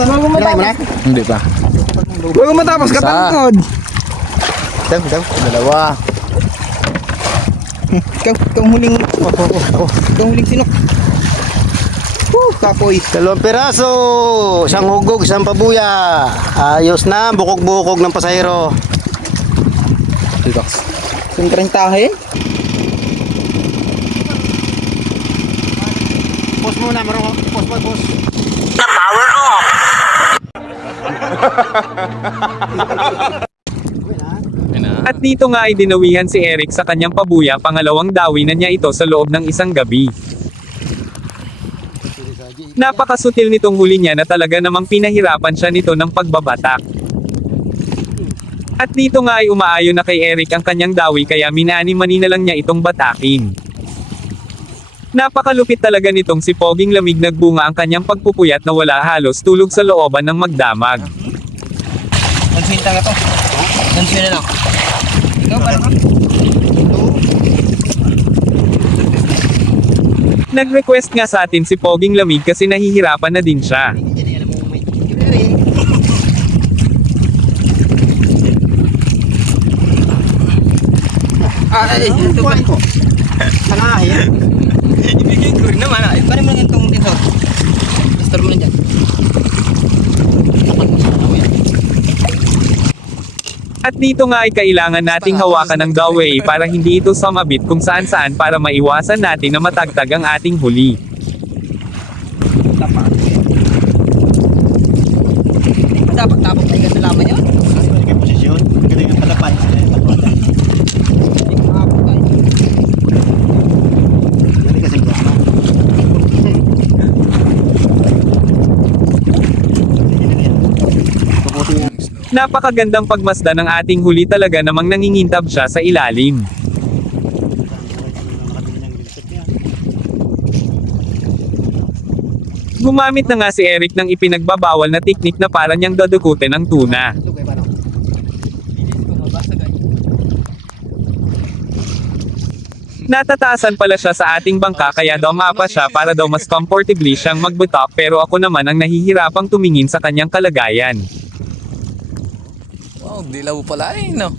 Bago matapos. Hindi pa. Bago matapos, Isa. katangkod. Dalawa. Ikaw huling. Ikaw huling sinok. Kapoy. 2 piraso, isang hugog, isang pabuya. Ayos na, bukog-bukog ng pasahero. Detox. Sintreng tahin. Post muna, marunong. Post. At dito nga ay dinawihan si Eric sa kanyang pabuya, pangalawang dawi na niya ito sa loob ng isang gabi. Napakasutil nitong huli niya na talaga namang pinahirapan siya nito ng pagbabatak. At dito nga ay umaayon na kay Eric ang kanyang dawi kaya minani-mani na lang niya itong batakin. Napakalupit talaga nitong si Poging Lamig, nagbunga ang kanyang pagpupuyat na wala halos tulog sa looban ng magdamag. Nansin talaga to. Nansin na lang. Ikaw ba naman? Nag-request nga sa atin si Poging Lamig kasi nahihirapan na din siya. Ito ba ko? Sangahin. Ibigay ko rin naman. Paano mo lang itong dito? Store mo na dyan. At dito nga ay kailangan nating hawakan ng daway para hindi ito sumabit kung saan-saan para maiwasan natin na matagtag ang ating huli. Dapat tapos ay ganda lamang yun. Ganyan posisyon. Ganyan yung palapay. Ganyan kasi gasa. Napakagandang pagmasdan ng ating huli, talaga namang nangingintab siya sa ilalim. Gumamit na nga si Eric ng ipinagbabawal na teknik na para niyang dadukutin ang tuna. Natataasan pala siya sa ating bangka kaya daw mapa siya para daw mas comfortably siyang magbutok, pero ako naman ang nahihirapang tumingin sa kanyang kalagayan. Wow, dilaw pala eh, no?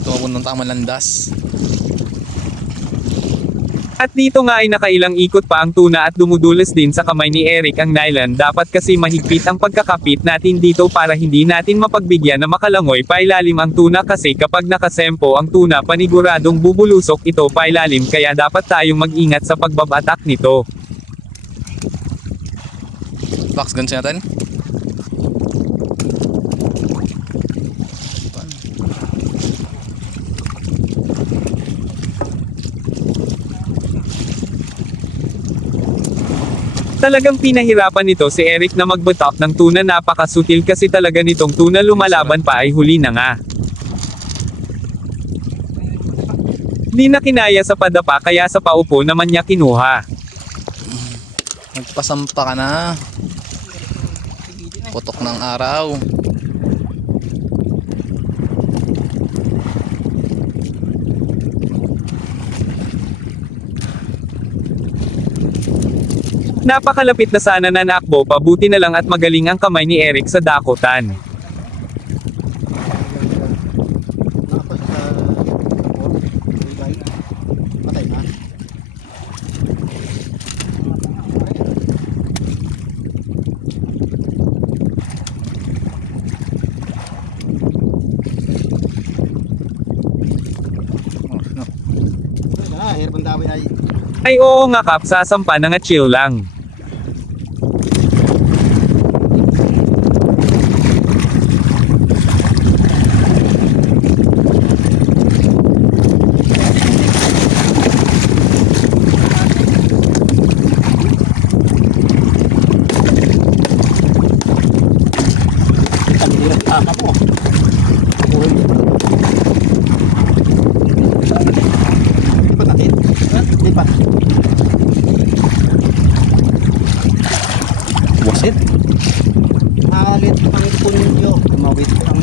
Tumabon ng tamang landas. At dito nga ay nakailang ikot pa ang tuna at dumudulas din sa kamay ni Eric ang nylon. Dapat kasi mahigpit ang pagkakapit natin dito para hindi natin mapagbigyan na makalangoy pailalim ang tuna, kasi kapag nakasempo ang tuna paniguradong bubulusok ito pailalim, kaya dapat tayong mag-ingat sa pagbabatak nito. Box guns natin. Talagang pinahirapan nito si Eric na magbutok ng tuna, napakasutil kasi talaga nitong tuna, lumalaban pa ay huli na nga. Di na kinaya sa padapa kaya sa paupo naman niya kinuha. Magpasampa ka na. Putok ng araw. Napakalapit na sana na naakbo pa, buti na lang at magaling ang kamay ni Eric sa dakutan. Patay na. Hirap ang dami ay. Ay oo nga kap, sasampa na nga, chill lang. Tama mo. Lipat natin. Lipat. Wasit. Alit ang punyo. Tumawid ang